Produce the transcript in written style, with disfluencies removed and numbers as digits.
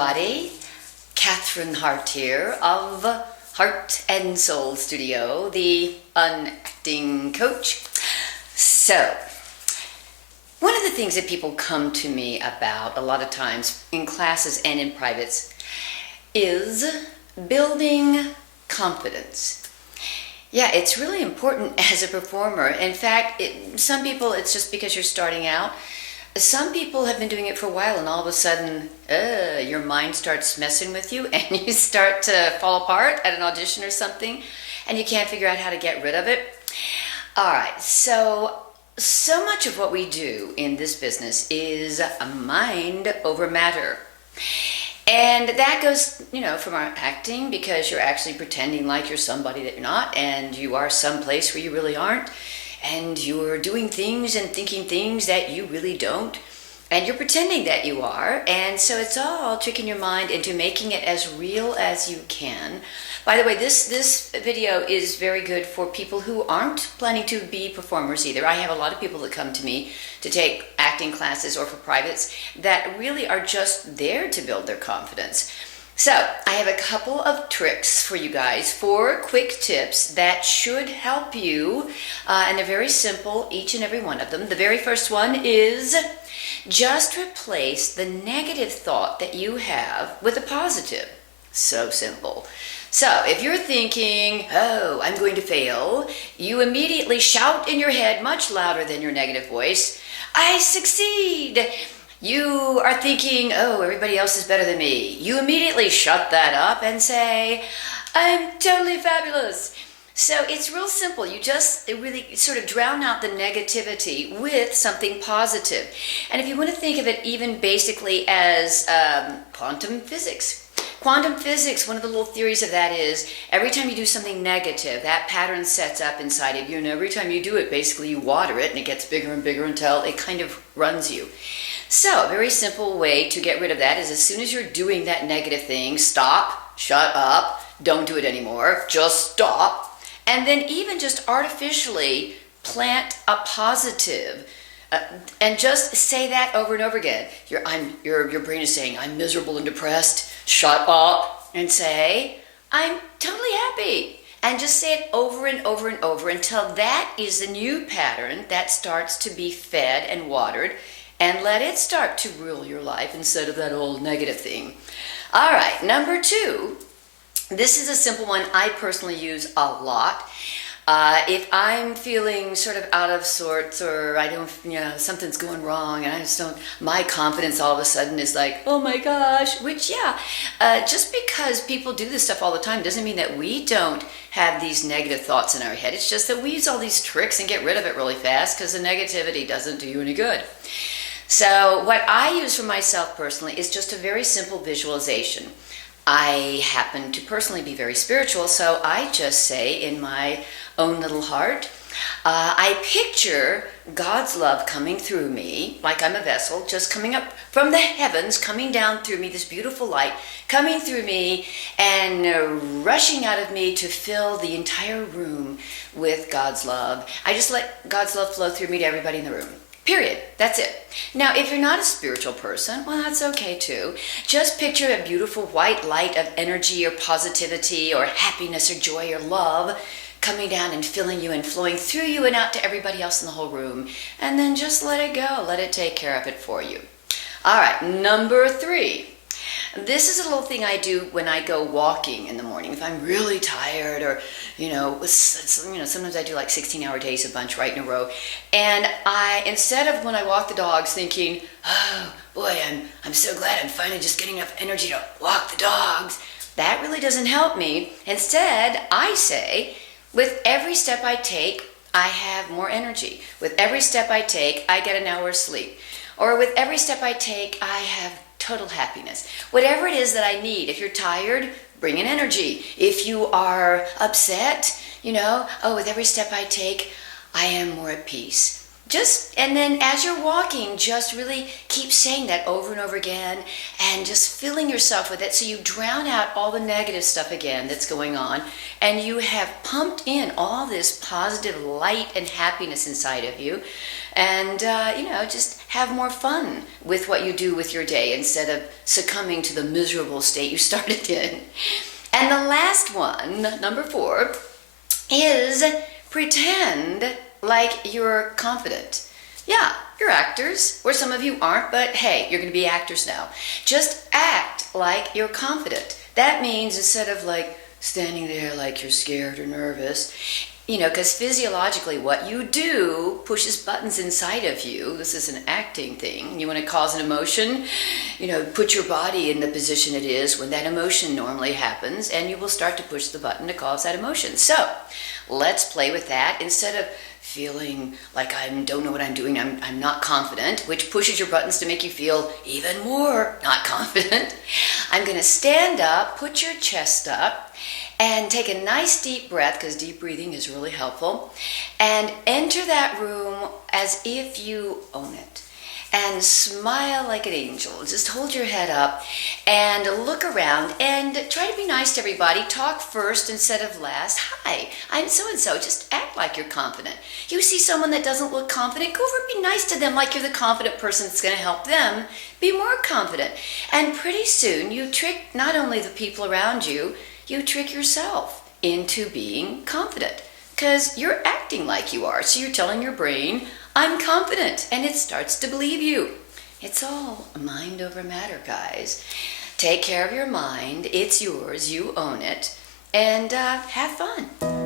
everybody. Cathryn Hartt here of Heart and Soul Studio, the unacting coach. So, one of the things that people come to me about a lot of times in classes and in privates is building confidence. Yeah, it's really important as a performer. In fact, some people, it's just because you're starting out. Some people have been doing it for a while and all of a sudden, your mind starts messing with you and you start to fall apart at an audition or something and you can't figure out how to get rid of it. All right, so much of what we do in this business is mind over matter. And that goes, from our acting, because you're actually pretending like you're somebody that you're not, and you are someplace where you really aren't, and you're doing things and thinking things that you really don't, and you're pretending that you are, and so it's all tricking your mind into making it as real as you can. By the way, this video is very good for people who aren't planning to be performers either. I have a lot of people that come to me to take acting classes or for privates that really are just there to build their confidence. So I have a couple of tricks for you guys, 4 quick tips that should help you, and they're very simple, each and every one of them. The very first one is just replace the negative thought that you have with a positive. So simple. So if you're thinking, oh, I'm going to fail, you immediately shout in your head much louder than your negative voice, I succeed. You are thinking, oh, everybody else is better than me. You immediately shut that up and say, I'm totally fabulous. So it's real simple. You just really sort of drown out the negativity with something positive. And if you want to think of it even basically as quantum physics. Quantum physics, one of the little theories of that is every time you do something negative, that pattern sets up inside of you, and every time you do it, basically you water it and it gets bigger and bigger until it kind of runs you. So a very simple way to get rid of that is as soon as you're doing that negative thing, stop, shut up, don't do it anymore, just stop, and then even just artificially plant a positive. And just say that over and over again. Your brain is saying, I'm miserable and depressed. Shut up and say, I'm totally happy. And just say it over and over and over until that is the new pattern that starts to be fed and watered, and let it start to rule your life instead of that old negative thing. All right, number 2. This is a simple one I personally use a lot. If I'm feeling sort of out of sorts, or I don't, something's going wrong, and I just don't, my confidence all of a sudden is like, oh my gosh, which, just because people do this stuff all the time doesn't mean that we don't have these negative thoughts in our head. It's just that we use all these tricks and get rid of it really fast because the negativity doesn't do you any good. So what I use for myself personally is just a very simple visualization. I happen to personally be very spiritual, so I just say in my own little heart, I picture God's love coming through me, like I'm a vessel, just coming up from the heavens, coming down through me, this beautiful light, coming through me and rushing out of me to fill the entire room with God's love. I just let God's love flow through me to everybody in the room. Period. That's it. Now, if you're not a spiritual person, well, that's okay too. Just picture a beautiful white light of energy or positivity or happiness or joy or love coming down and filling you and flowing through you and out to everybody else in the whole room. And then just let it go. Let it take care of it for you. All right, number 3. This is a little thing I do when I go walking in the morning. If I'm really tired or, sometimes I do like 16-hour days a bunch right in a row. And instead of when I walk the dogs thinking, oh boy, I'm so glad I'm finally just getting enough energy to walk the dogs, that really doesn't help me. Instead, I say, with every step I take, I have more energy. With every step I take, I get an hour's sleep. Or with every step I take, I have total happiness. Whatever it is that I need. If you're tired, bring in energy. If you are upset, with every step I take, I am more at peace. And then as you're walking, just really keep saying that over and over again and just filling yourself with it so you drown out all the negative stuff again that's going on, and you have pumped in all this positive light and happiness inside of you, and just have more fun with what you do with your day instead of succumbing to the miserable state you started in. And the last one, number 4, is pretend like you're confident. Yeah, you're actors, or some of you aren't, but hey, you're going to be actors now. Just act like you're confident. That means instead of like standing there like you're scared or nervous, because physiologically what you do pushes buttons inside of you. This is an acting thing. You want to cause an emotion, put your body in the position it is when that emotion normally happens, and you will start to push the button to cause that emotion. So let's play with that. Instead of feeling like I don't know what I'm doing, I'm not confident, which pushes your buttons to make you feel even more not confident. I'm going to stand up, put your chest up, and take a nice deep breath, because deep breathing is really helpful, and enter that room as if you own it. And smile like an angel. Just hold your head up and look around and try to be nice to everybody. Talk first instead of last. Hi, I'm so-and-so. Just act like you're confident. You see someone that doesn't look confident, go over and be nice to them like you're the confident person that's going to help them be more confident. And pretty soon you trick not only the people around you, you trick yourself into being confident, because you're acting like you are. So you're telling your brain, I'm confident, and it starts to believe you. It's all mind over matter, guys. Take care of your mind. It's yours. You own it. And have fun.